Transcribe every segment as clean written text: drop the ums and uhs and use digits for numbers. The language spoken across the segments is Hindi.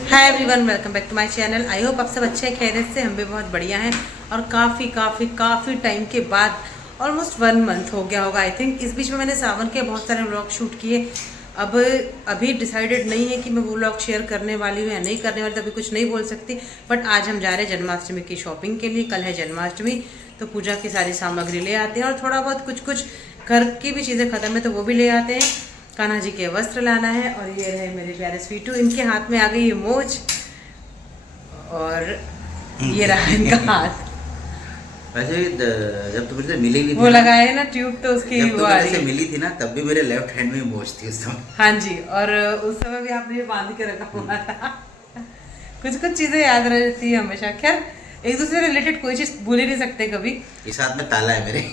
Hi everyone, welcome back to my channel. I hope आप सब अच्छे खैरियत से, हम भी बहुत बढ़िया हैं। और काफ़ी टाइम के बाद ऑलमोस्ट 1 मंथ हो गया होगा आई थिंक। इस बीच में मैंने सावन के बहुत सारे व्लॉग शूट किए। अब अभी डिसाइडेड नहीं है कि मैं वो व्लॉग शेयर करने वाली हूँ या नहीं करने वाली, तो अभी कुछ नहीं बोल सकती। बट आज हम जा रहे हैं जन्माष्टमी की शॉपिंग के लिए। कल है जन्माष्टमी, तो पूजा की सारी सामग्री ले आते हैं और थोड़ा बहुत कुछ घर की भी चीज़ें ख़त्म है तो वो भी ले आते हैं। कान्हा जी के वस्त्र लाना है। और ये रहे मेरे प्यारे स्वीटू, इनके हाथ में आ गई ये मोज और ये रहा इनका हाथ। वैसे जब तुम मुझसे मिली भी थी वो लगाए ना ट्यूब, तो उसकी जब वो आ रही से है। मिली थी ना, तब भी मेरे लेफ्ट हैंड में मोच थी उस समय। हाँ जी, और उस समय भी आपने ये बांध के रखा हुआ था। कुछ चीजें याद रहती है हमेशा। खैर, एक दूसरे से रिलेटेड कोई चीज भूल ही नहीं सकते कभी। इस हाथ में ताला है मेरे।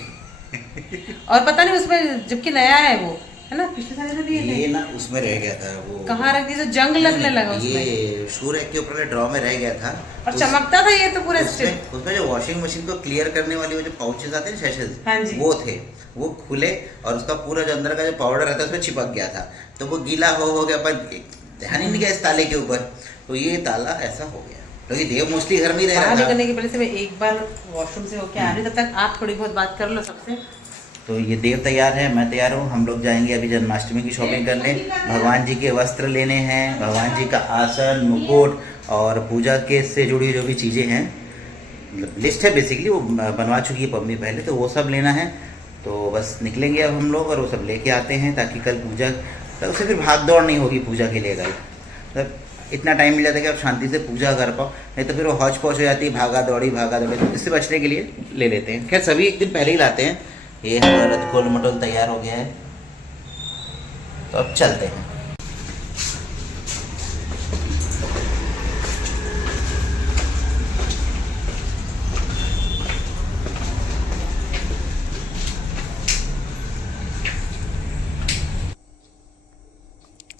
और पता नहीं उसमें, जबकि नया है वो, है ना, पिछले साल तो दिए थे। ये ना उसमें रह गया था वो। कहाँ रख दी तो जंग लगने लगा उसमें। ये शू रैक के ऊपर ड्रॉ में रह गया था और चमकता था ये तो पूरा स्टिल। उसमें जो वॉशिंग मशीन को क्लियर करने वाली वो जो पाउचेस आते हैं, शैशेज, हाँ जी। वो थे। वो खुले और उसका पूरा जो अंदर का जो पाउडर रहता है उसमें चिपक गया था, तो वो गीला हो गया, पर ध्यान ही नहीं गया इस ताले के ऊपर, तो ये ताला ऐसा हो गया। तो ये देव मोस्टली घर में ही रह रहा था। निकलने के पहले से मैं एक बार वॉशरूम से होके आ रही, तब तक आप थोड़ी बहुत बात कर लो सबसे। तो ये देव तैयार है, मैं तैयार हूँ। हम लोग जाएंगे अभी जन्माष्टमी की शॉपिंग करने। भगवान जी के वस्त्र लेने हैं, भगवान जी का आसन, मुकुट और पूजा के से जुड़ी जो भी चीज़ें हैं, लिस्ट है बेसिकली, वो बनवा चुकी है पम्मी पहले, तो वो सब लेना है। तो बस निकलेंगे अब हम लोग और वो सब लेके आते हैं, ताकि कल पूजा, तो उससे फिर भाग दौड़ नहीं होगी पूजा के लिए। कल मतलब इतना टाइम मिल जाता है कि आप शांति से पूजा कर पाओ, नहीं तो फिर वो हौच पौच हो जाती है, भागा दौड़ी। तो इससे बचने के लिए ले लेते हैं। खैर सभी एक दिन पहले ही लाते हैं। ये हमारा गोल मटोल तैयार हो गया है, तो अब चलते हैं।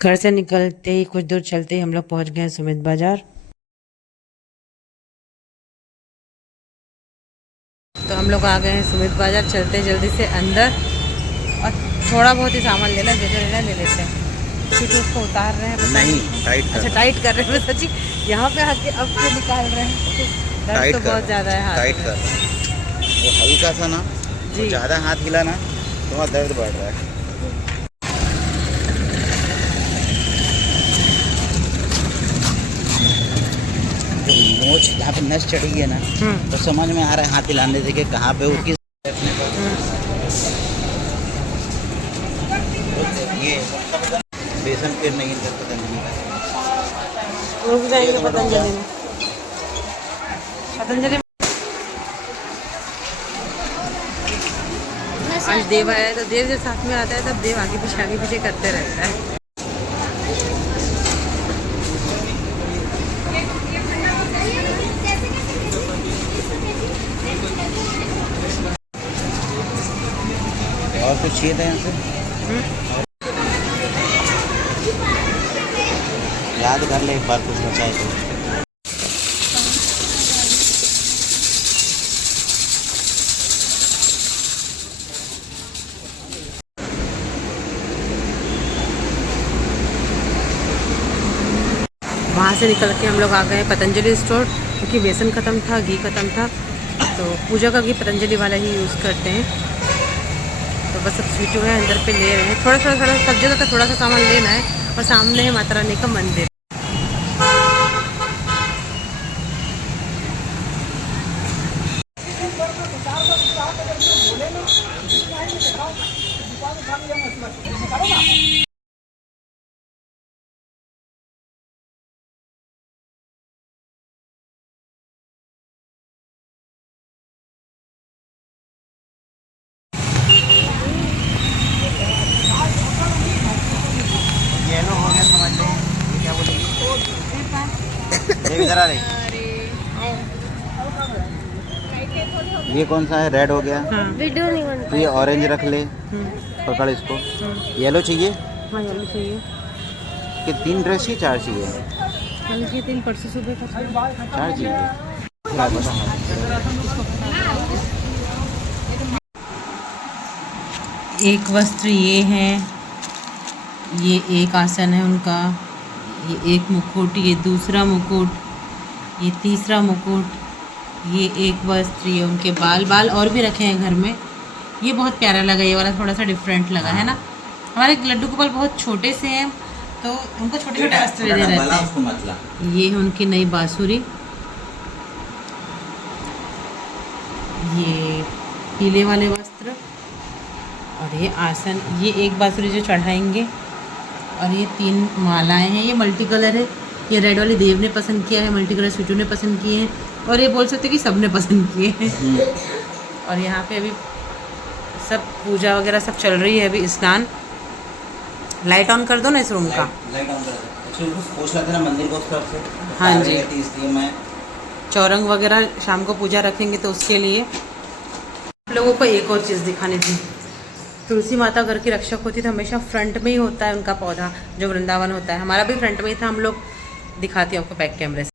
घर से निकलते ही कुछ दूर चलते ही हम लोग पहुंच गए सुमित बाजार। तो हम लोग आ गए हैं सुमित बाजार। चलते जल्दी से अंदर और थोड़ा बहुत ही सामान लेना, जो जो लेना ले लेते हैं। फिर उसको उतार रहे हैं, पता नहीं, टाइट कर। अच्छा, टाइट कर रहे हैं सच्ची। यहाँ पे आके अब से निकाल रहे हैं। दर्द तो बहुत ज़्यादा है हाथ टाइट में। कर। वो हल्का सा ना, जी। ज़्यादा हाथ हिला ना, तो दर्द बढ़ रहा है। मोच जहाँ पे नस चढ़ी है ना, तो समझ में आ रहा है हाथ हिलाने से कि कहाँ पे वो किस रखने का। ये बेसन फिर नहीं कर पतंजलि का। रुक जाएंगे पतंजलि में। पतंजलि आज देव आया है, तो देव जब साथ में आता है तब देव आगे पीछे करते रहता है। और कुछ चाहिए था यहाँ से? याद कर ले एक बार, कुछ बचा है तो। वहाँ से निकल के हम लोग आ गए पतंजलि स्टोर, क्योंकि बेसन ख़त्म था, घी ख़त्म था, तो पूजा का घी पतंजलि वाला ही यूज़ करते हैं। तो बस अब स्वीटू है अंदर पे ले रहे हैं। थोड़ा सब जगह का थोड़ा सा सामान लेना है। और सामने है माता रानी का मंदिर। येलो हो गया, समझ लो। ये क्या बोलेगी? ये इधर आ रही। ये कौन सा है? रेड हो गया। हाँ। वीडियो नहीं बन तो ये ऑरेंज रख ले, पकड़ इसको। येलो चाहिए? हाँ, जल्दी चाहिए। कि 3 ड्रेस चाहिए, 4 चाहिए? हल्की 3 परसों सुबह का 4 चाहिए। एक वस्त्र ये है, ये एक आसन है उनका, ये एक मुकुट, ये दूसरा मुकुट, ये तीसरा मुकुट, ये एक वस्त्र, ये उनके बाल और भी रखे हैं घर में। ये बहुत प्यारा लगा, ये वाला थोड़ा सा डिफरेंट लगा है ना। हमारे लड्डू गोपाल बहुत छोटे से हैं तो उनको छोटे छोटे वस्त्र दे रहते हैं। ये है उनकी नई बांसुरी, ये पीले वाले वस्त्र और ये आसन, ये एक बांसुरी जो चढ़ाएंगे और ये 3 मालाएं हैं। ये मल्टी कलर है, ये रेड वाली देव ने पसंद किया है, मल्टी कलर स्वीटू ने पसंद किए हैं और ये बोल सकते कि सब ने पसंद किए हैं। और यहाँ पे अभी सब पूजा वगैरह सब चल रही है। अभी स्नान, लाइट ऑन कर दो ना इस रूम का। लाइट ऑन कर दो। एक्चुअली पूछ रहा था ना मंदिर को तरफ से, हाँ जी, इसलिए मैं चौरंग वगैरह शाम को पूजा रखेंगे तो उसके लिए। आप लोगों को एक और चीज़ दिखानी थी। तुलसी माता घर की रक्षक होती तो हमेशा फ्रंट में ही होता है उनका पौधा, जो वृंदावन होता है। हमारा भी फ्रंट में ही था। हम लोग दिखाती हूँ आपको बैक कैमरे से।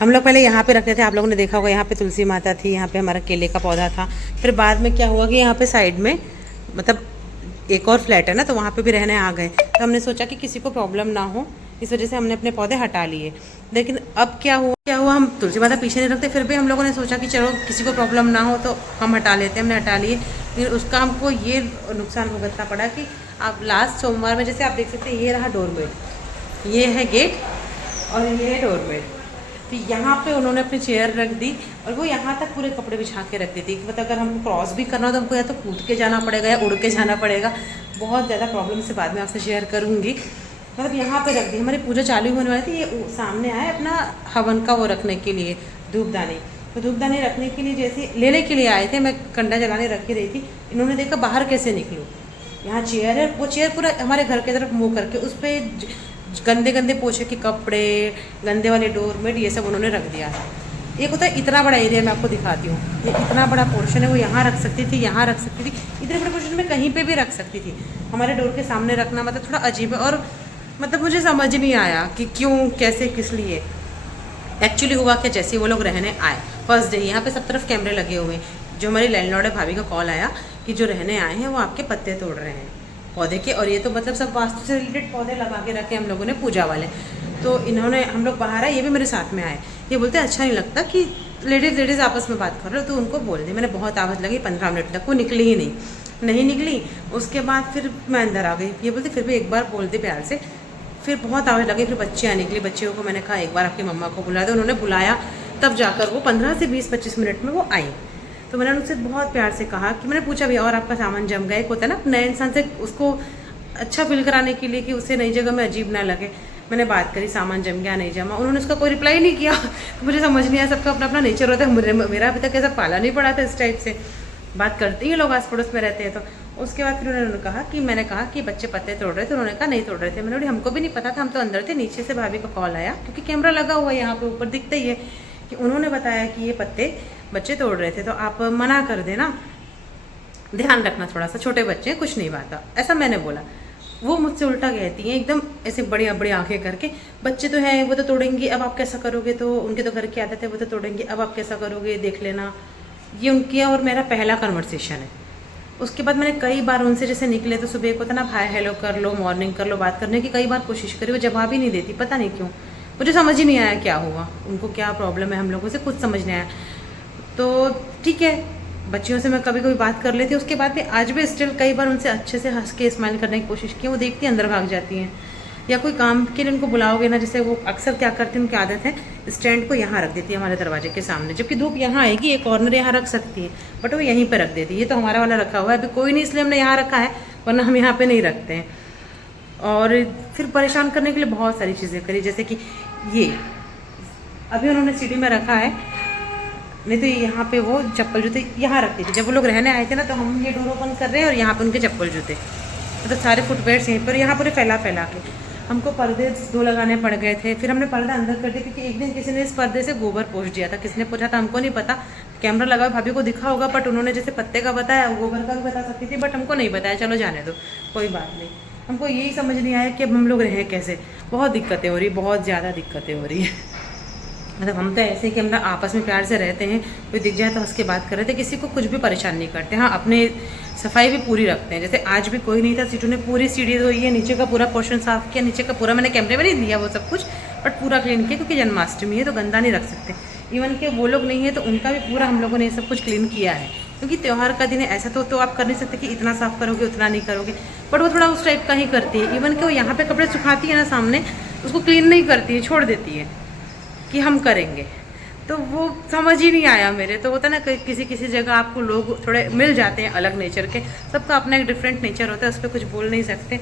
हम लोग पहले यहाँ पे रखते थे, आप लोगों ने देखा होगा, यहाँ पे तुलसी माता थी, यहाँ पे हमारा केले का पौधा था। फिर बाद में क्या हुआ कि यहाँ पे साइड में मतलब एक और फ्लैट है ना, तो वहाँ पे भी रहने आ गए। तो हमने सोचा कि किसी को प्रॉब्लम ना हो, इस वजह से हमने अपने पौधे हटा लिए। लेकिन अब क्या हुआ हम तुलसी माता पीछे नहीं रखते, फिर भी हम लोगों ने सोचा कि चलो किसी को प्रॉब्लम ना हो तो हम हटा लेते हैं। हमने हटा लिए। फिर उसका हमको ये नुकसान भुगतना पड़ा कि आप लास्ट सोमवार में, जैसे आप देख सकते हैं, ये रहा डोरमेट, ये है गेट और ये है डोरमेट। तो यहाँ पे उन्होंने अपनी चेयर रख दी और वो यहाँ तक पूरे कपड़े बिछा के रख दी थी कि मतलब अगर हमको क्रॉस भी करना हो तो हमको या तो कूद के जाना पड़ेगा या उड़ के जाना पड़ेगा। बहुत ज़्यादा प्रॉब्लम से बाद में आपसे शेयर करूँगी। मतलब यहाँ पे रख दी। हमारी पूजा चालू होने वाली थी, ये सामने आए अपना हवन का वो रखने के लिए, धूपदानी। तो धूपदानी रखने के लिए जैसे लेने के लिए आए थे, मैं कंडा जलाने रख ही रही थी। इन्होंने देखा बाहर कैसे निकलूँ, यहाँ चेयर है, वो चेयर पूरा हमारे घर की तरफ मुँह करके उस पर गंदे गंदे पोछे के कपड़े, गंदे वाले डोरमेट, ये सब उन्होंने रख दिया था। एक होता है इतना बड़ा एरिया, मैं आपको दिखाती हूँ, ये इतना बड़ा पोर्शन है, वो यहाँ रख सकती थी, यहाँ रख सकती थी, इतने बड़े पोर्शन में कहीं पे भी रख सकती थी। हमारे डोर के सामने रखना मतलब थोड़ा अजीब है और मतलब मुझे समझ नहीं आया कि क्यों, कैसे, किस लिए। एक्चुअली हुआ क्या, जैसे वो लोग रहने आए फर्स्ट डे, यहाँ पे सब तरफ कैमरे लगे हुए हैं। जो हमारी लैंडलॉर्ड है, भाभी का कॉल आया कि जो रहने आए हैं वो आपके पत्ते तोड़ रहे हैं पौधे के, और ये तो मतलब सब वास्तु से रिलेटेड पौधे लगा के रखे हम लोगों ने पूजा वाले। तो इन्होंने, हम लोग बाहर आए, ये भी मेरे साथ में आए। ये बोलते अच्छा नहीं लगता कि लेडीज़ आपस में बात कर रहे हो, तो उनको बोल दी। मैंने बहुत आवाज़ लगी 15 मिनट तक, वो निकली ही नहीं निकली। उसके बाद फिर मैं अंदर आ गई। ये बोलते फिर भी एक बार बोल दे प्यार से। फिर बहुत आवाज़ लगी, फिर बच्चियाँ निकली। बच्चियों को मैंने कहा एक बार आपकी मम्मा को बुला दो। उन्होंने बुलाया, तब जाकर वो 15 से 20-25 मिनट में वो आई। तो मैंने उनसे बहुत प्यार से कहा कि मैंने पूछा भी और आपका सामान जम गया। एक होता है ना नए इंसान से उसको अच्छा फील कराने के लिए कि उसे नई जगह में अजीब ना लगे। मैंने बात करी, सामान जम गया नहीं जमा, उन्होंने उसका कोई रिप्लाई नहीं किया। तो मुझे समझ नहीं आया, सबका अपना अपना नेचर होता है। मेरा अभी तक ऐसा पाला नहीं पड़ा था इस टाइप से। बात करते ही लोग आस पड़ोस में रहते हैं। तो उसके बाद फिर उन्होंने कहा कि, मैंने कहा कि बच्चे पत्ते तोड़ रहे थे। उन्होंने कहा नहीं तोड़ रहे थे। मैंने बोली हमको भी नहीं पता था, हम तो अंदर थे। नीचे से भाभी का कॉल आया, क्योंकि कैमरा लगा हुआ है यहाँ पे ऊपर, दिखता ही है, कि उन्होंने बताया कि ये पत्ते बच्चे तोड़ रहे थे, तो आप मना कर देना, ध्यान रखना थोड़ा सा, छोटे बच्चे हैं, कुछ नहीं बात। ऐसा मैंने बोला। वो मुझसे उल्टा कहती हैं एकदम ऐसे बड़ी बड़ी आंखें करके, बच्चे तो हैं वो तो तोड़ेंगे, अब आप कैसा करोगे, तो उनके तो घर की आदत है, वो तो तोड़ेंगे, अब आप कैसा करोगे, देख लेना। ये उनकी और मेरा पहला कन्वर्सेशन है। उसके बाद मैंने कई बार उनसे जैसे निकले तो सुबह को था ना, हाय हेलो कर लो, मॉर्निंग कर लो, बात करने की कई बार कोशिश करी, वो जवाब ही नहीं देती, पता नहीं क्यों। मुझे समझ ही नहीं आया क्या हुआ, उनको क्या प्रॉब्लम है, हम लोगों से कुछ समझ नहीं आया। तो ठीक है, बच्चियों से मैं कभी कभी बात कर लेती हूँ। उसके बाद भी आज भी स्टिल कई बार उनसे अच्छे से हंस के स्माइल करने की कोशिश की, वो देखती हैं अंदर भाग जाती हैं। या कोई काम के लिए उनको बुलाओगे ना, जैसे वो अक्सर क्या करती हैं, उनकी आदत है स्टैंड को यहाँ रख देती है हमारे दरवाजे के सामने, जबकि धूप यहाँ आएगी, एक कॉर्नर यहाँ रख सकती है, बट वो यहीं पर रख देती है। ये तो हमारा वाला रखा हुआ है, अभी कोई नहीं इसलिए हमने यहाँ रखा है, वरना हम यहाँ पर नहीं रखते हैं। और फिर परेशान करने के लिए बहुत सारी चीज़ें करी, जैसे कि ये अभी उन्होंने सीढ़ी में रखा है, नहीं तो यहाँ पे वो चप्पल जूते यहाँ रखते थे। जब वो लोग रहने आए थे ना, तो हम ये डोर ओपन कर रहे हैं और यहाँ पे उनके चप्पल जूते, मतलब सारे फुटवेयर्स यहीं पर, यहाँ पूरे फैला के। हमको पर्दे 2 लगाने पड़ गए थे। फिर हमने पर्दा अंदर कर दिया, क्योंकि एक दिन किसी ने इस पर्दे से गोबर पोंछ दिया था। किसने पोंछा था हमको नहीं पता, कैमरा लगा, भाभी को दिखा होगा, बट उन्होंने जैसे पत्ते का बताया, गोबर का भी बता सकती थी, बट हमको नहीं बताया। चलो जाने दो, कोई बात नहीं। हमको यही समझ नहीं आया कि अब हम लोग रहें कैसे। बहुत दिक्कतें हो रही, बहुत ज़्यादा दिक्कतें हो रही है। मतलब हम तो ऐसे कि हम ना आपस में प्यार से रहते हैं, कोई दिख जाए तो हंस के बात कर रहे थे, किसी को कुछ भी परेशान नहीं करते। हाँ, अपने सफाई भी पूरी रखते हैं। जैसे आज भी कोई नहीं था, सीटू ने पूरी सीढ़ी धोई है, नीचे का पूरा पोर्शन साफ किया, नीचे का पूरा मैंने कैमरे में नहीं दिया वो सब कुछ, बट पूरा क्लीन किया, क्योंकि जन्माष्टमी है तो गंदा नहीं रख सकते। इवन के वो लोग नहीं है तो उनका भी पूरा हम लोगों ने ये सब कुछ क्लीन किया है, क्योंकि त्यौहार का दिन है। ऐसा तो आप कर नहीं सकते कि इतना साफ करोगे उतना नहीं करोगे, बट वो थोड़ा उस टाइप का ही करती है। इवन कि वो यहाँ पे कपड़े सुखाती है ना सामने, उसको क्लीन नहीं करती है, छोड़ देती है कि हम करेंगे। तो वो समझ ही नहीं आया मेरे। तो होता ना किसी किसी जगह आपको लोग थोड़े मिल जाते हैं अलग नेचर के, सबका अपना एक डिफरेंट नेचर होता है, उस पर कुछ बोल नहीं सकते।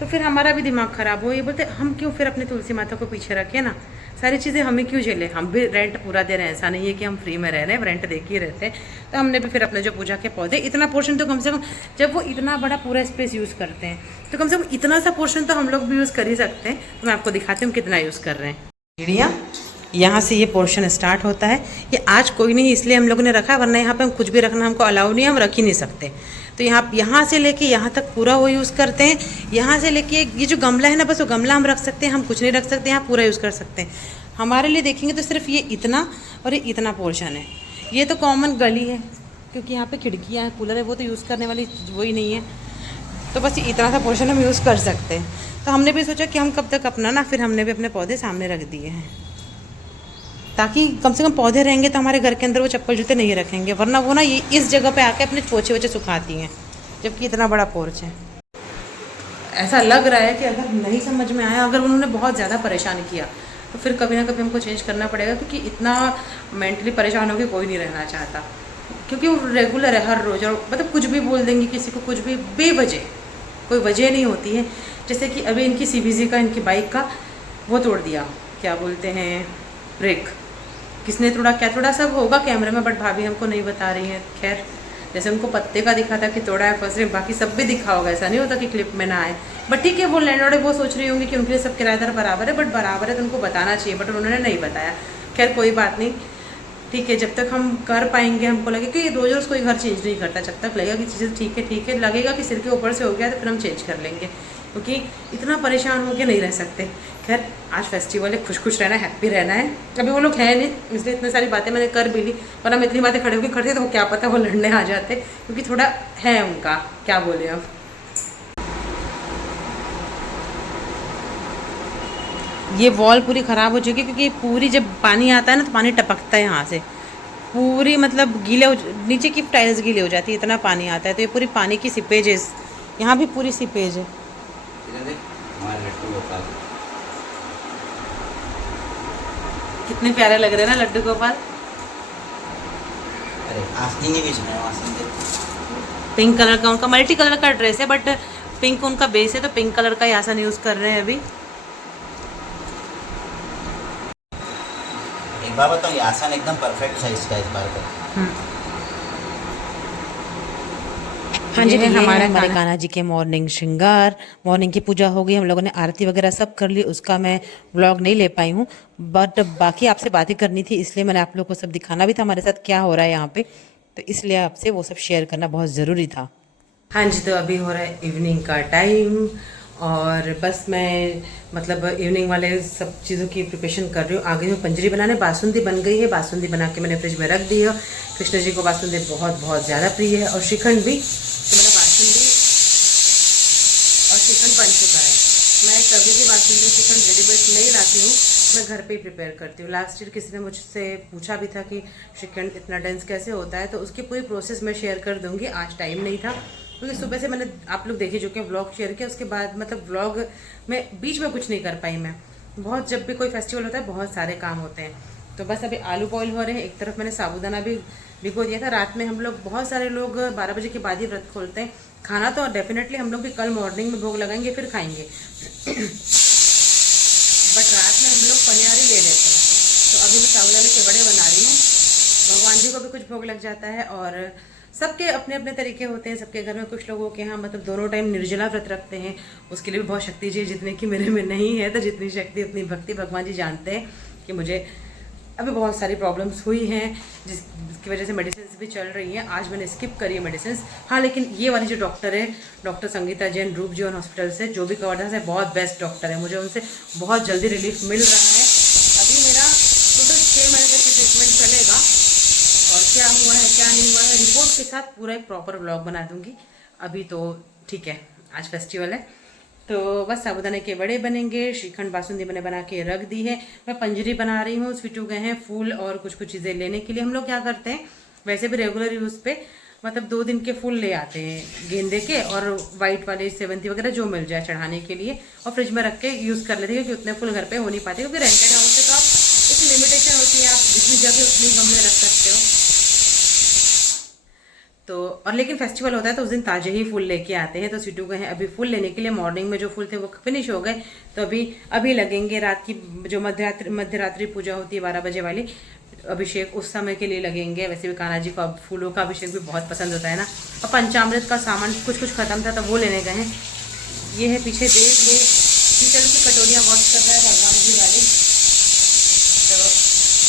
तो फिर हमारा भी दिमाग ख़राब हो, ये बोलते हम क्यों फिर अपनी तुलसी माता को पीछे रखें ना, सारी चीज़ें हमें क्यों झेले, हम भी रेंट पूरा दे रहे हैं, ऐसा नहीं है कि हम फ्री में रह रहे हैं, रेंट दे के ही रहते हैं। तो हमने भी फिर अपने जो पूजा के पौधे, इतना पोर्शन तो कम से कम, जब वो इतना बड़ा पूरा स्पेस यूज़ करते हैं तो कम से कम इतना सा पोर्शन तो हम लोग भी यूज़ कर ही सकते हैं। तो मैं आपको दिखाती हूँ कितना यूज़ कर रहे हैं। चिड़िया, यहाँ से ये पोर्शन स्टार्ट होता है। ये आज कोई नहीं इसलिए हम लोगों ने रखा है, वरना यहाँ पे हम कुछ भी रखना हमको अलाउ नहीं है, हम रख ही नहीं सकते। तो यहाँ से लेके यहाँ तक पूरा वो यूज़ करते हैं। यहाँ से लेके ये जो गमला है ना, बस वो गमला हम रख सकते हैं, हम कुछ नहीं रख सकते, यहाँ पूरा यूज़ कर सकते हैं। हमारे लिए देखेंगे तो सिर्फ ये इतना और ये इतना पोर्शन है। ये तो कॉमन गली है, क्योंकि यहाँ पे खिड़कियाँ हैं, कूलर है, वो तो यूज़ करने वाली वही नहीं है। तो बस इतना सा पोर्शन हम यूज़ कर सकते हैं। तो हमने भी सोचा कि हम कब तक अपना ना, फिर हमने भी अपने पौधे सामने रख दिए हैं, ताकि कम से कम पौधे रहेंगे तो हमारे घर के अंदर वो चप्पल जूते नहीं रखेंगे, वरना वो ना ये इस जगह पे आके अपने पोछे वोछे सुखाती हैं, जबकि इतना बड़ा पोर्च है। ऐसा लग रहा है कि अगर नहीं समझ में आया, अगर उन्होंने बहुत ज़्यादा परेशान किया, तो फिर कभी ना कभी हमको चेंज करना पड़ेगा, क्योंकि इतना मेंटली परेशान होकर कोई नहीं रहना चाहता। क्योंकि वो रेगुलर है हर रोज़, और मतलब कुछ भी बोल देंगे किसी को, कुछ भी बेवजह, कोई वजह नहीं होती है। जैसे कि अभी इनकी CBZ का, इनकी बाइक का वो तोड़ दिया, क्या बोलते हैं, ब्रेक। किसने तोड़ा, क्या तोड़ा, सब होगा कैमरे में, बट भाभी हमको नहीं बता रही हैं। खैर, जैसे उनको पत्ते का दिखा था कि तोड़ा है फर्स्ट टाइम, बाकी सब भी दिखा होगा, ऐसा नहीं होता कि क्लिप में ना आए। बट ठीक है, वो लैंडलॉर्ड है, वो सोच रही होंगी कि उनके लिए सब किराएदार बराबर है, बट बराबर है तो उनको बताना चाहिए, बट उन्होंने नहीं बताया। खैर कोई बात नहीं, ठीक है, जब तक हम कर पाएंगे, हमको लगे कि ये रोज़ रोज़ कोई घर चेंज नहीं करता, जब तक लगेगा कि चीज़ें ठीक है, लगेगा कि सिर के ऊपर से हो गया तो फिर हम चेंज कर लेंगे, क्योंकि इतना परेशान होकर नहीं रह सकते। खैर, आज फेस्टिवल है, खुश खुश रहना है, हैप्पी रहना है। अभी वो लोग हैं नहीं, इसलिए इतनी सारी बातें मैंने कर भी ली, वरना मैं इतनी बातें खड़े होकर करते तो क्या पता वो लड़ने आ जाते, क्योंकि थोड़ा है उनका, क्या बोले अब। ये वॉल पूरी ख़राब हो चुकी है, क्योंकि पूरी जब पानी आता है ना तो पानी टपकता है यहाँ से, पूरी मतलब नीचे की टाइल्स गीले हो जाती है, इतना पानी आता है। तो ये पूरी पानी की सीपेज है, यहाँ भी पूरी सीपेज है। कितने प्यारे लग रहे हैं ना लड्डू गोपाल। अरे आस्तीन भी सुना है, पिंक कलर का उनका मल्टी कलर का ड्रेस है, बट पिंक उनका बेस है, तो पिंक कलर का ही आसान यूज़ कर रहे हैं अभी। एक बार बताऊँ, ये आसान एकदम परफेक्ट साइज का इस बार का। हाँ जी, हमारे कान्हा जी के मॉर्निंग श्रृंगार, मॉर्निंग की पूजा हो गई, हम लोगों ने आरती वगैरह सब कर ली, उसका मैं व्लॉग नहीं ले पाई हूँ, बट बाकी आपसे बातें करनी थी, इसलिए मैंने आप लोगों को सब दिखाना भी था हमारे साथ क्या हो रहा है यहाँ पे, तो इसलिए आपसे वो सब शेयर करना बहुत ज़रूरी था। हाँ जी, तो अभी हो रहा है इवनिंग का टाइम, और बस मैं मतलब इवनिंग वाले सब चीज़ों की प्रिपरेशन कर रही हूँ। आगे में पंजरी बनाने, बासुंदी बन गई है, बासुंदी बना के मैंने फ्रिज में रख दी है। कृष्ण जी को बासुंदी बहुत बहुत ज़्यादा प्रिय है, और श्रीखंड भी, तो मेरा बासुंदी और श्रीखंड बन चुका है। मैं कभी भी बासुंदी श्रीखंड रेडीमेड नहीं लाती हूँ, मैं घर पे ही प्रिपेयर करती हूँ। लास्ट ईयर किसी ने मुझसे पूछा भी था कि श्रीखंड इतना डेंस कैसे होता है, तो उसकी पूरी प्रोसेस मैं शेयर कर दूँगी। आज टाइम नहीं था, क्योंकि सुबह से मैंने, आप लोग देख ही चुके हैं, व्लॉग शेयर किया, उसके बाद मतलब व्लॉग में बीच में कुछ नहीं कर पाई मैं। बहुत, जब भी कोई फेस्टिवल होता है बहुत सारे काम होते हैं। तो बस अभी आलू बॉईल हो रहे हैं, एक तरफ मैंने साबूदाना भी भिगो दिया था। रात में हम लोग, बहुत सारे लोग 12 बजे के बाद ही व्रत खोलते हैं। खाना तो डेफिनेटली हम लोग भी कल मॉर्निंग में भोग लगाएंगे, फिर खाएंगे, बट रात में हम लोग पनियारी ले लेते हैं। तो अभी मैं साबूदाने के वड़े बना रही हूँ, भगवान जी को भी कुछ भोग लग जाता है, और सबके अपने अपने तरीके होते हैं। सबके घर में, कुछ लोगों के यहाँ मतलब दोनों टाइम निर्जला व्रत रखते हैं, उसके लिए भी बहुत शक्ति चाहिए, जितने की मेरे में नहीं है। तो जितनी शक्ति उतनी भक्ति, भगवान जी जानते हैं कि मुझे अभी बहुत सारी प्रॉब्लम्स हुई हैं, जिसकी वजह से मेडिसिन भी चल रही हैं। आज मैंने स्किप करी है मेडिसिन। हाँ, लेकिन ये वाली जो डॉक्टर है, डॉक्टर संगीता जैन, रूप जीवन हॉस्पिटल से, जो भी कवर्धा से, बहुत बेस्ट डॉक्टर है, मुझे उनसे बहुत जल्दी रिलीफ मिल रहा है। अभी मेरा टोटल साथ पूरा एक प्रॉपर व्लॉग बना दूंगी। अभी तो ठीक है, आज फेस्टिवल है तो बस साबूदाने के बड़े बनेंगे। श्रीखंड बासुंदी मैंने बना के रख दी है। मैं पंजरी बना रही हूँ। स्वीटू गए हैं फूल और कुछ कुछ चीज़ें लेने के लिए। हम लोग क्या करते हैं वैसे भी रेगुलर यूज़ पे, मतलब 2 दिन के फूल ले आते हैं गेंदे के और वाइट वाले सेवंती वगैरह जो मिल जाए चढ़ाने के लिए, और फ्रिज में रख के यूज़ कर लेते हैं क्योंकि उतने फूल घर पे हो नहीं पाते, क्योंकि रेंटेड हाउस से तो आप एक लिमिटेशन होती है, आप जितनी जगह उतने गमले रख सकते हो। तो और लेकिन फेस्टिवल होता है तो उस दिन ताजे ही फूल लेके आते हैं। तो सीटू गए हैं अभी फूल लेने के लिए। मॉर्निंग में जो फूल थे वो फिनिश हो गए, तो अभी लगेंगे। रात की जो मध्यरात्रि पूजा होती है 12 बजे वाली अभिषेक, उस समय के लिए लगेंगे। वैसे भी कान्हा जी को अब फूलों का अभिषेक भी बहुत पसंद होता है ना। और पंचामृत का सामान कुछ कुछ खत्म था तो वो लेने गए हैं। ये है पीछे देख, ये पीतल की कटोरियाँ वॉश कर रहा है भगवान जी वाली। तो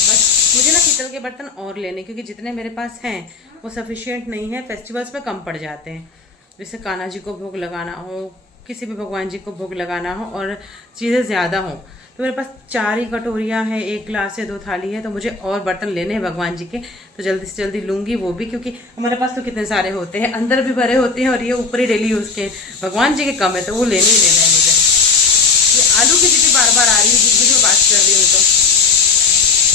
बस मुझे ना पीतल के बर्तन और लेने, क्योंकि जितने मेरे पास हैं वो सफिशिएंट नहीं है, फेस्टिवल्स में कम पड़ जाते हैं। जैसे कान्हा जी को भोग लगाना हो, किसी भी भगवान जी को भोग लगाना हो और चीज़ें ज़्यादा हों, तो मेरे पास 4 ही कटोरियाँ हैं, 1 ग्लास है, 2 थाली है। तो मुझे और बर्तन लेने हैं भगवान जी के, तो जल्दी से जल्दी लूँगी वो भी, क्योंकि हमारे पास तो कितने सारे होते हैं, अंदर भी भरे होते हैं और ये ऊपर ही डेली यूज़ के भगवान जी के कम है, तो वो लेने ही लेना है मुझे। ये आलू की सीटी बार बार आ रही है जिस बीच में बात कर रही हूँ, तो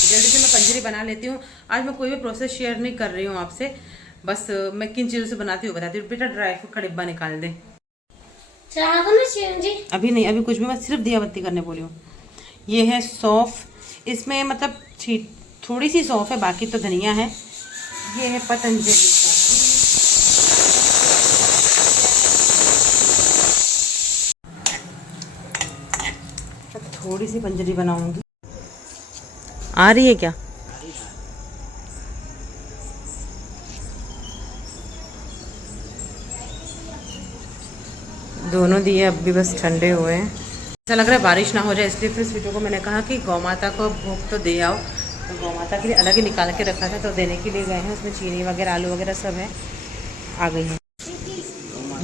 जल्दी से मैं पंजरी बना लेती हूँ। आज मैं कोई भी प्रोसेस शेयर नहीं कर रही हूँ आपसे, बस मैं किन चीज़ों से बनाती हूँ बताती हूँ। बेटा ड्राई फ्रूट का डिब्बा निकाल दे। अभी नहीं, अभी कुछ भी, मैं सिर्फ दिया बत्ती करने बोली हूँ। ये है सौंफ, इसमें मतलब थोड़ी सी सौंफ है, बाकी तो धनिया है। ये है पतंजलि का, थोड़ी सी पंजरी बनाऊंगी। आ रही है क्या? दोनों दिए अब भी बस ठंडे हुए हैं। ऐसा लग रहा है बारिश ना हो जाए, इसलिए फिर स्वीटों को मैंने कहा कि गौ माता को भोग तो दे आओ। तो गौ माता के लिए अलग ही निकाल के रखा था, तो देने के लिए गए हैं। उसमें चीनी वगैरह आलू वगैरह सब है। आ गई है।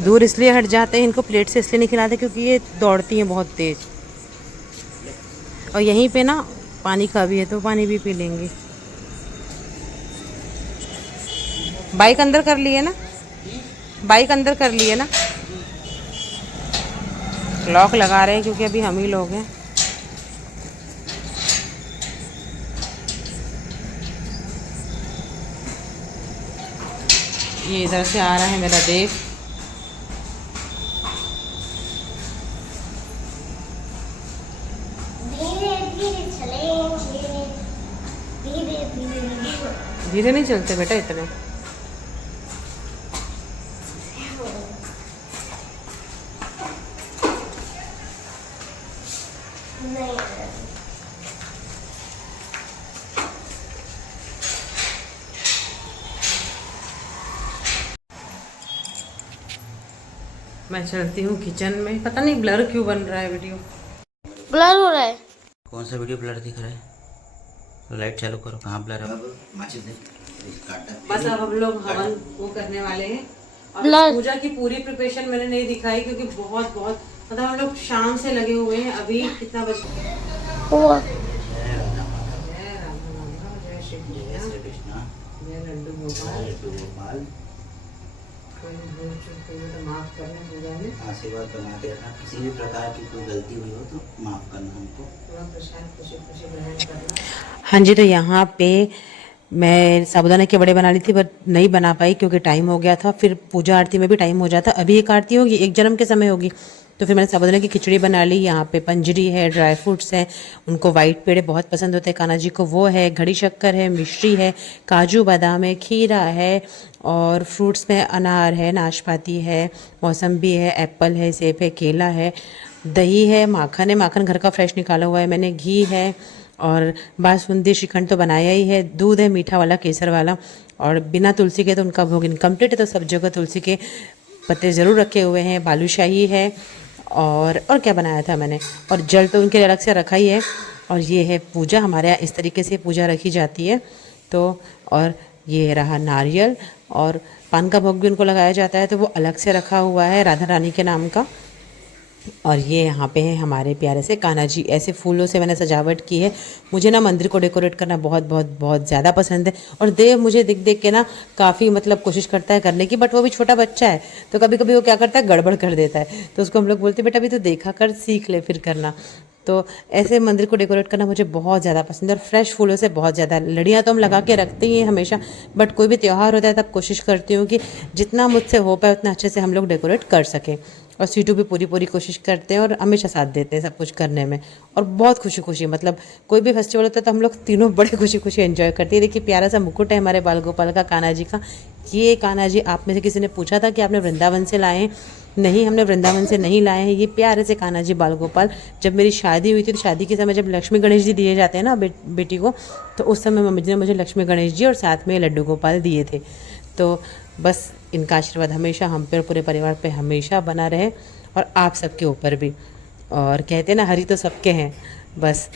दूर इसलिए हट जाते हैं, इनको प्लेट से इसलिए नहीं खिलाते क्योंकि ये दौड़ती हैं बहुत तेज। और यहीं पे ना पानी का भी है, तो पानी भी पी लेंगे। बाइक अंदर कर लिए ना, बाइक अंदर कर लिए ना। लॉक लगा रहे हैं क्योंकि अभी हम ही लोग हैं। ये इधर से आ रहा है मेरा देव। धीरे नहीं चलते बेटा इतने। मैं चलती हूँ किचन में। पता नहीं ब्लर क्यों बन रहा है वीडियो, ब्लर हो रहा है। कौन सा वीडियो ब्लर दिख रहा है? तो लाइट चालू करो, कहाँ ब्लर है? बस अब हम लोग हवन वो करने वाले हैं। और पूजा की पूरी प्रिपरेशन मैंने नहीं दिखाई क्योंकि बहुत बहुत मतलब हम लोग शाम से लगे हुए हैं। अभी कितना बज हुआ? माफ करना पूजा में, आशीर्वाद बनाते रहना। किसी भी प्रकार की कोई गलती हुई हो तो माफ करना हमको। प्रसाद खुशी खुशी ग्रहण करना। हाँ जी, तो यहाँ पे मैं साबूदाना के बड़े बना ली थी, बट नहीं बना पाई क्योंकि टाइम हो गया था। फिर पूजा आरती में भी टाइम हो जाता। अभी एक आरती होगी, एक जन्म के समय होगी, तो फिर मैंने साबूदाना की खिचड़ी बना ली। यहाँ पे पंजरी है, ड्राई फ्रूट्स हैं, उनको वाइट पेड़े बहुत पसंद होते हैं कान्हा जी को, वो है, घड़ी शक्कर है, मिश्री है, काजू बादाम है, खीरा है, और फ्रूट्स में अनार है, नाशपाती है, मौसम्बी है, एप्पल है, सेब है, केला है, दही है, माखन है, माखन घर का फ्रेश निकाला हुआ है मैंने, घी है, और बासुंदी श्रीखंड तो बनाया ही है, दूध है मीठा वाला केसर वाला, और बिना तुलसी के तो उनका भोग इनकम्प्लीट है, तो सब जगह तुलसी के पत्ते ज़रूर रखे हुए हैं। बालूशाही है, और क्या बनाया था मैंने, और जल तो उनके अलग से रखा ही है। और ये है पूजा, हमारे यहाँ इस तरीके से पूजा रखी जाती है। तो और ये रहा नारियल, और पान का भोग भी उनको लगाया जाता है, तो वो अलग से रखा हुआ है राधा रानी के नाम का। और ये यहाँ पे है हमारे प्यारे से कान्हा जी। ऐसे फूलों से मैंने सजावट की है। मुझे ना मंदिर को डेकोरेट करना बहुत बहुत बहुत ज़्यादा पसंद है। और देव मुझे देख देख के ना काफ़ी मतलब कोशिश करता है करने की, बट वो भी छोटा बच्चा है तो कभी कभी वो क्या करता है, गड़बड़ कर देता है। तो उसको हम लोग बोलते हैं बेटा अभी तो देखा कर, सीख ले फिर करना। तो ऐसे मंदिर को डेकोरेट करना मुझे बहुत ज़्यादा पसंद है। और फ्रेश फूलों से बहुत ज़्यादा, लड़ियाँ तो हम लगा के रखते ही हैं हमेशा, बट कोई भी त्यौहार होता है तब कोशिश करती हूँ कि जितना मुझसे हो पाए उतना अच्छे से हम लोग डेकोरेट कर सकें। और सीटू भी पूरी पूरी कोशिश करते हैं और हमेशा साथ देते हैं सब कुछ करने में। और बहुत खुशी खुशी, मतलब कोई भी फेस्टिवल होता है तो हम लोग तीनों बड़े खुशी खुशी एंजॉय करते हैं। देखिए प्यारा सा मुकुट है हमारे बाल गोपाल का, कान्हा जी का। ये कान्हा जी आप में से किसी ने पूछा था कि आपने वृंदावन से लाए हैं? नहीं, हमने वृंदावन से नहीं लाए हैं। ये प्यारे से कान्हा जी बाल गोपाल, जब मेरी शादी हुई थी तो शादी के समय जब लक्ष्मी गणेश जी दिए जाते हैं ना बेटी को, तो उस समय मम्मी जी ने मुझे लक्ष्मी गणेश जी और साथ में लड्डू गोपाल दिए थे। तो बस इनका आशीर्वाद हमेशा हम पे और पूरे परिवार पे हमेशा बना रहे, और आप सबके ऊपर भी। और कहते हैं ना हरि तो सबके हैं बस।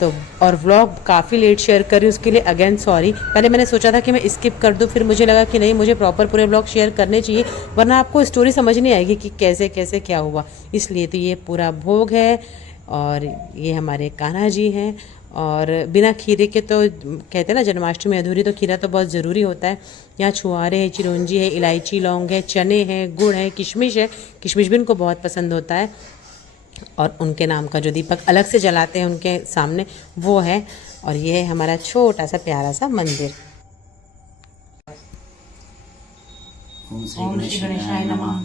तो और व्लॉग काफ़ी लेट शेयर कर रही हूँ, उसके लिए अगेन सॉरी। पहले मैंने सोचा था कि मैं स्किप कर दूँ, फिर मुझे लगा कि नहीं, मुझे प्रॉपर पूरे व्लॉग शेयर करने चाहिए, वरना आपको स्टोरी समझ नहीं आएगी कि कैसे कैसे क्या हुआ। इसलिए तो ये पूरा भोग है और ये हमारे कान्हा जी हैं। और बिना खीरे के तो कहते हैं ना जन्माष्टमी अधूरी, तो खीरा तो बहुत ज़रूरी होता है। यहाँ छुआरे है, चिरौंजी है, इलायची लौंग है, चने हैं, गुड़ है, किशमिश है। किशमिश भी उनको बहुत पसंद होता है। और उनके नाम का जो दीपक अलग से जलाते हैं उनके सामने, वो है। और ये है हमारा छोटा सा प्यारा सा मंदिर। ओम श्री गणेशाय नमः।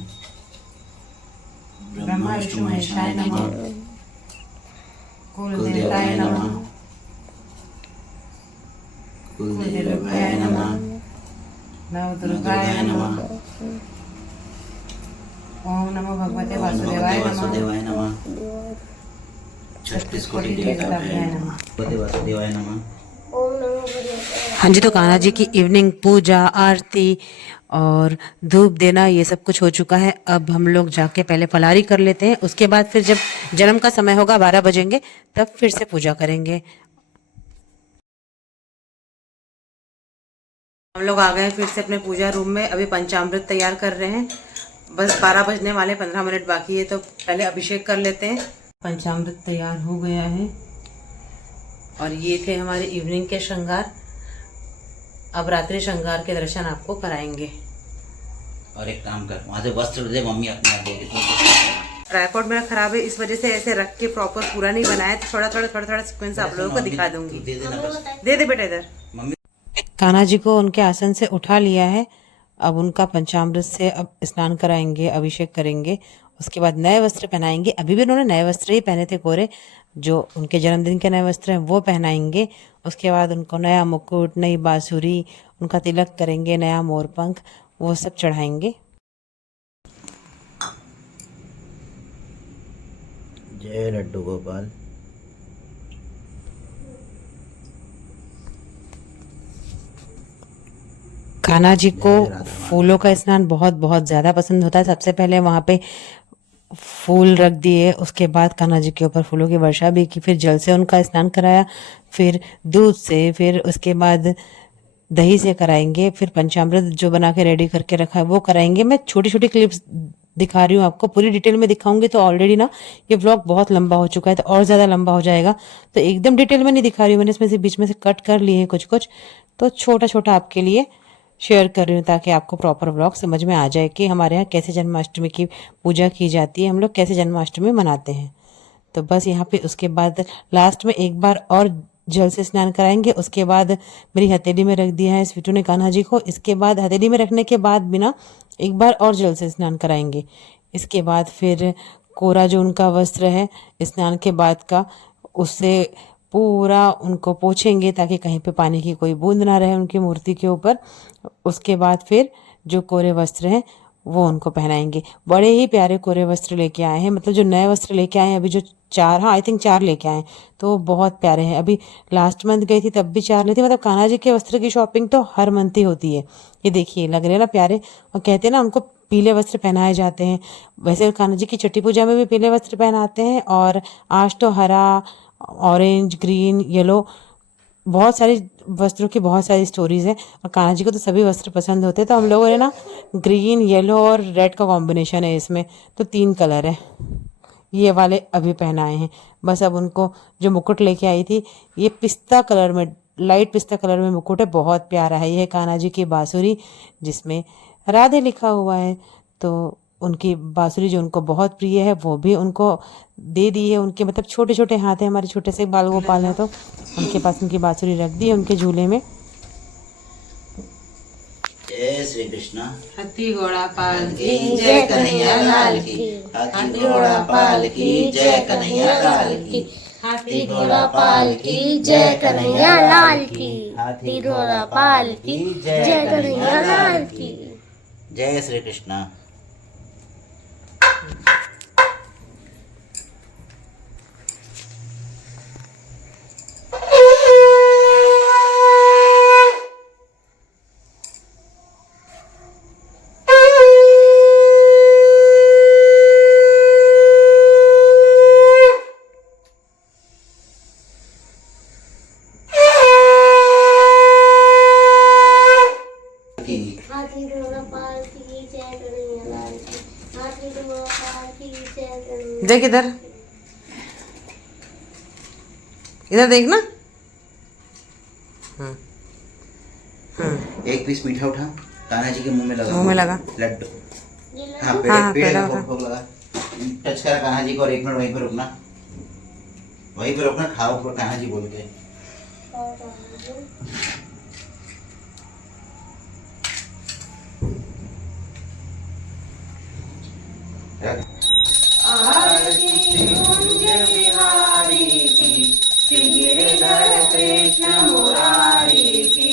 ब्रह्मा विष्णु महेशाय नमः। कुलदेवताय नमः। कुलदेवताय नमः। नवदुर्गाय नमः। ओम नमो भगवते वासुदेवाय नमः। 36 कोटि देवताभ्याय नमः। भगवते वासुदेवाय नमः। हाँ जी, तो कान्हा जी की इवनिंग पूजा आरती और धूप देना ये सब कुछ हो चुका है। अब हम लोग जाके पहले फलाहारी कर लेते हैं, उसके बाद फिर जब जन्म का समय होगा 12 बजेंगे तब फिर से पूजा करेंगे। हम लोग आ गए फिर से अपने पूजा रूम में। अभी पंचामृत तैयार कर रहे हैं, बस 12 बजने वाले, 15 मिनट बाकी है, तो पहले अभिषेक कर लेते हैं। पंचामृत तैयार हो गया है और ये थे हमारे इवनिंग के श्रृंगार। अब रात्रि श्रृंगार के दर्शन आपको कराएंगे। और एक काम कर, वहाँ से वस्त्र दे, मम्मी अपने आप देगी। ट्राइपॉड मेरा खराब है, इस वजह से ऐसे रख के प्रॉपर पूरा नहीं बनाया, तो थोड़ा थोड़ा सीक्वेंस आप लोगों को दिखा दूंगी। दे देना बस। दे दे बेटा इधर। मम्मी कान्हा जी को उनके आसन से उठा लिया है। अब उनका पंचामृत से अब स्नान कराएंगे, अभिषेक करेंगे, उसके बाद नए वस्त्र पहनाएंगे। अभी भी उन्होंने नए वस्त्र ही पहने थे कोरे, जो उनके जन्मदिन के नए वस्त्र हैं वो पहनाएंगे। उसके बाद उनको नया मुकुट, नई बांसुरी, उनका तिलक करेंगे, नया मोरपंख, वो सब चढ़ाएंगे। जय लड्डू गोपाल। कान्हा जी को फूलों का स्नान बहुत बहुत ज़्यादा पसंद होता है। सबसे पहले वहाँ पे फूल रख दिए, उसके बाद कान्हा जी के ऊपर फूलों की वर्षा भी की, फिर जल से उनका स्नान कराया, फिर दूध से, फिर उसके बाद दही से कराएंगे, फिर पंचामृत जो बना के रेडी करके रखा है वो कराएंगे। मैं छोटी छोटी क्लिप्स दिखा रही हूँ आपको, पूरी डिटेल में दिखाऊंगी तो ऑलरेडी ना ये व्लॉग बहुत लंबा हो चुका है, तो और ज़्यादा लंबा हो जाएगा, तो एकदम डिटेल में नहीं दिखा रही हूँ। मैंने इसमें से बीच में से कट कर लिए हैं कुछ कुछ, तो छोटा छोटा आपके लिए शेयर कर रही हूँ ताकि आपको प्रॉपर व्लॉग समझ में आ जाए कि हमारे यहाँ कैसे जन्माष्टमी की पूजा की जाती है, हम लोग कैसे जन्माष्टमी मनाते हैं। तो बस यहाँ पे उसके बाद लास्ट में एक बार और जल से स्नान कराएंगे। उसके बाद मेरी हथेली में रख दिया है स्वीटू ने कान्हा जी को। इसके बाद हथेली में रखने के बाद बिना एक बार और जल से स्नान कराएंगे। इसके बाद फिर कोरा जो उनका वस्त्र है स्नान के बाद का, उससे पूरा उनको पोंछेंगे ताकि कहीं पे पानी की कोई बूंद ना रहे उनकी मूर्ति के ऊपर। उसके बाद फिर जो कोरे वस्त्र हैं वो उनको पहनाएंगे। बड़े ही प्यारे कोरे वस्त्र लेके आए हैं, मतलब जो नए वस्त्र लेके आए हैं अभी, जो 4, हाँ आई थिंक 4 लेके आए हैं, तो बहुत प्यारे हैं। अभी लास्ट मंथ गई थी तब भी 4 ली थी। मतलब कान्हा जी के वस्त्र की शॉपिंग तो हर मंथ ही होती है। ये देखिए लग रहे हैं ना प्यारे। और कहते हैं ना उनको पीले वस्त्र पहनाए जाते हैं, वैसे कान्हा जी की छठी पूजा में भी पीले वस्त्र पहनाते हैं। और आज तो हरा, ऑरेंज, ग्रीन, येलो, बहुत सारी वस्त्रों की बहुत सारी स्टोरीज है। और कान्हा जी को तो सभी वस्त्र पसंद होते हैं, तो हम लोगों ने ना ग्रीन, येलो और रेड का कॉम्बिनेशन है इसमें, तो 3 कलर है। ये वाले अभी पहनाए हैं। बस अब उनको जो मुकुट लेके आई थी, ये पिस्ता कलर में, लाइट पिस्ता कलर में मुकुट है, बहुत प्यारा है। ये है कान्हा जी की बांसुरी जिसमें राधे लिखा हुआ है। तो उनकी बांसुरी जो उनको बहुत प्रिय है वो भी उनको दे दी है। उनके मतलब छोटे छोटे हाथ हैं, हमारे छोटे से बाल गोपाल हैं, तो उनके पास उनकी बांसुरी रख दी है उनके झूले में। जय श्री कृष्ण। हाथी घोड़ा पाल की जय कन्हैया लाल की, हाथी घोड़ा पाल की जय कन्हैया लाल की, हाथी घोड़ा पाल की जय कन्हैया लाल की, हाथी घोड़ा पाल की जय कन्हैया लाल की। जय श्री कृष्ण। हाथी घोड़ा पाल की जय कन्हैया लाल की, हाथी घोड़ा पाल की जय कन्हैया। देख इधर, इधर देखना। एक पीस मीठा उठा, कान्हा जी के मुंह में लगा, मुंह में लगा लड्डू। ये हाँ लड्डू? पेड़ पेड़ पेड़ा का भोग लगा। टच करा कान्हा जी को और 1 मिनट वहीं पे रुकना, वहीं पे रुकना, खाओ ऊपर कान्हा जी बोल के। आरती कुंज बिहारी की, श्री गिरिधर कृष्ण मुरारी की,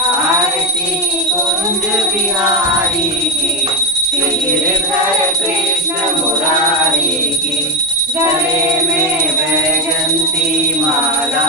आरती कुंज बिहारी की, श्री गिरिधर कृष्ण मुरारी की। गले में बैजंती माला,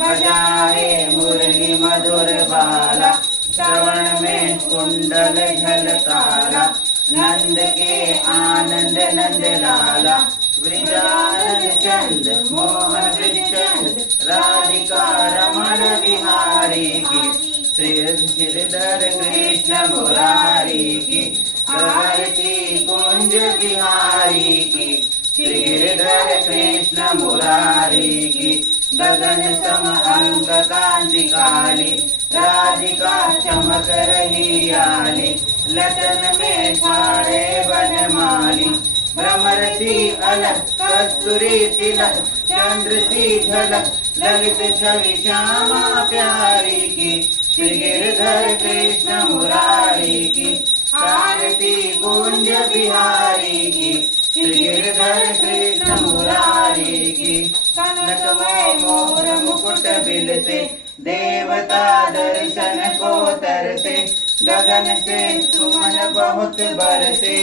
बजाए मुरली मधुर बाला, श्रवण में कुंडल झलकाला, नंद के आनंद नंद लाला, वृंदावन चंद मोहन चंद, राधिका रमण बिहारी की, श्री गिरिधर कृष्ण मुरारी की, आरती कुंज बिहारी की, श्री गिरिधर कृष्ण मुरारी की। गगन सम अंक कांति काली, राधिका चमक रही आली, लटन में छाड़े बनमाली, भ्रमर सी अलग कस्तूरी तिलक, चंद्र सी झलक, ललित छवि श्यामा प्यारी की, श्री गिरिधर कृष्ण मुरारी की, आरती कुंज बिहारी की, श्री गिरिधर कृष्ण मुरारी की। कनकमय मोर मुकुट बिलसे, देवता दर्शन को तरसे, गगन से सुमन बहुत बरसे,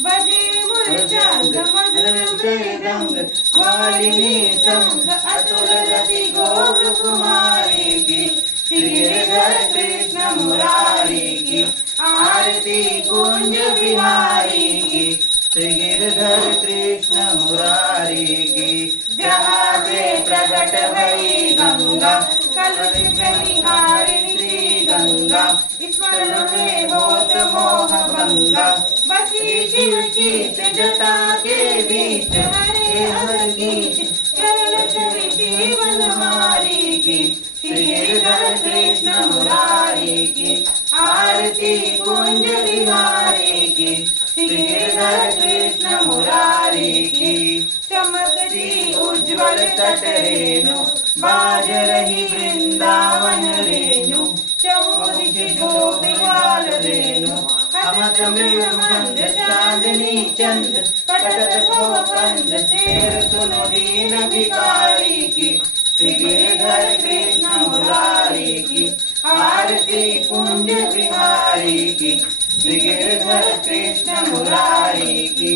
बजे मृदंग मृदंग, मालिनी संग, अतुल रति गोप कुमारी की, श्री गिरिधर कृष्ण मुरारी की, आरती कुंज बिहारी की, श्री गिरिधर कृष्ण मुरारी की। जहाँ से प्रकट भई गंगा, कलुष हारिणी श्री गंगा, स्मरण में होत मोह भंगा, बसी शिव कीट जटा के बीच, हरे हर गीत चरण छवि जीवन हमारी की, श्री गिरिधर कृष्ण मुरारी की, आरती कुंज बिहारी की, श्री गिरिधर कृष्ण मुरारी की। चमकती उज्ज्वल तट रेणु, बाज रही वृंदावन रेणु, चहुदिश गोपिकाल रेणु, हमत मृदंग चांदनी चंद, पटत भवबंद शेर सुनो दीन भिखारी की, श्री गिरिधर कृष्ण मुरारी की, आरती कुंज बिहारी की, श्री गिरिधर कृष्ण मुरारी की।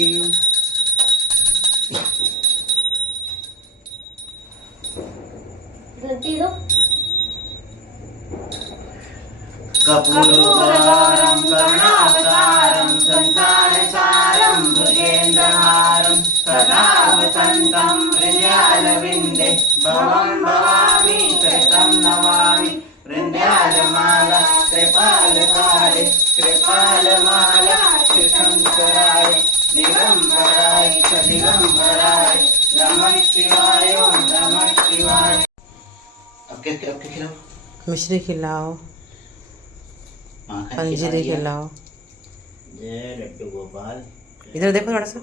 घंटी दो। कर्पूरगौरं करुणावतारं, संसारसारं भुजेन्द्रहारं, सदा वसन्तं हृदयारविन्दे, भवं भवामि सहितं नमामि, वृन्दारमाला कृपालकाले, कृपालमाला शिशंकराय, दिगंबराय अब क्या खिलाओ? मिश्री खिलाओ, माखन पंजीरी खिलाओ। जय लड्डू गोपाल। इधर देखो थोड़ा सा।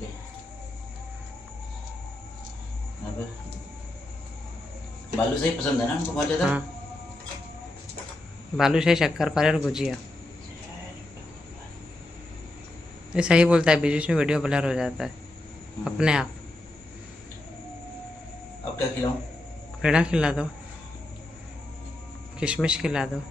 ले। अब बालूशाही पसंद है ना उनको बहुत ज़्यादा? हाँ, बालूशाही, शक्करपारे और गुजिया। ये सही बोलता है, बीच बीच में वीडियो ब्लर हो जाता है अपने आप। अब क्या खिलाऊं? पेड़ा खिला दो, किशमिश खिला दो।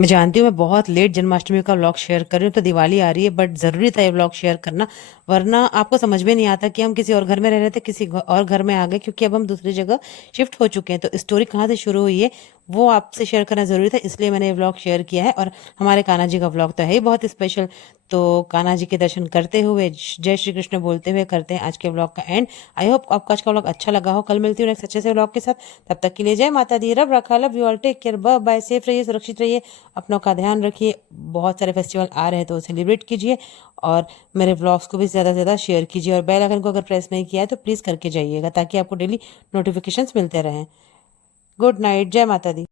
मैं जानती हूँ मैं बहुत लेट जन्माष्टमी का व्लॉग शेयर कर रही हूँ, तो दिवाली आ रही है, बट ज़रूरी था ये व्लॉग शेयर करना, वरना आपको समझ में नहीं आता कि हम किसी और घर में रह रहे थे, किसी और घर में आ गए, क्योंकि अब हम दूसरी जगह शिफ्ट हो चुके हैं। तो स्टोरी कहाँ से शुरू हुई है वो आपसे शेयर करना ज़रूरी था, इसलिए मैंने ये व्लॉग शेयर किया है। और हमारे कान्हा जी का व्लॉग तो है ही बहुत स्पेशल, तो कान्हा जी के दर्शन करते हुए, जय श्री कृष्ण बोलते हुए करते हैं आज के व्लॉग का एंड। आई होप आपको आज का व्लॉग अच्छा लगा हो। कल मिलती हूँ नेक्स्ट अच्छे से व्लॉग के साथ, तब तक के लिए जय माता दी, रब रखा, love you all, take care, bye bye, safe रहिए, सुरक्षित रहिए, अपनों का ध्यान रखिए। बहुत सारे फेस्टिवल आ रहे हैं तो सेलिब्रेट कीजिए, और मेरे व्लॉग्स को भी ज़्यादा से ज़्यादा शेयर कीजिए, और बेल आइकन को अगर प्रेस नहीं किया है तो प्लीज़ करके जाइएगा, ताकि आपको डेली नोटिफिकेशंस मिलते रहें। गुड नाइट, जय माता दी।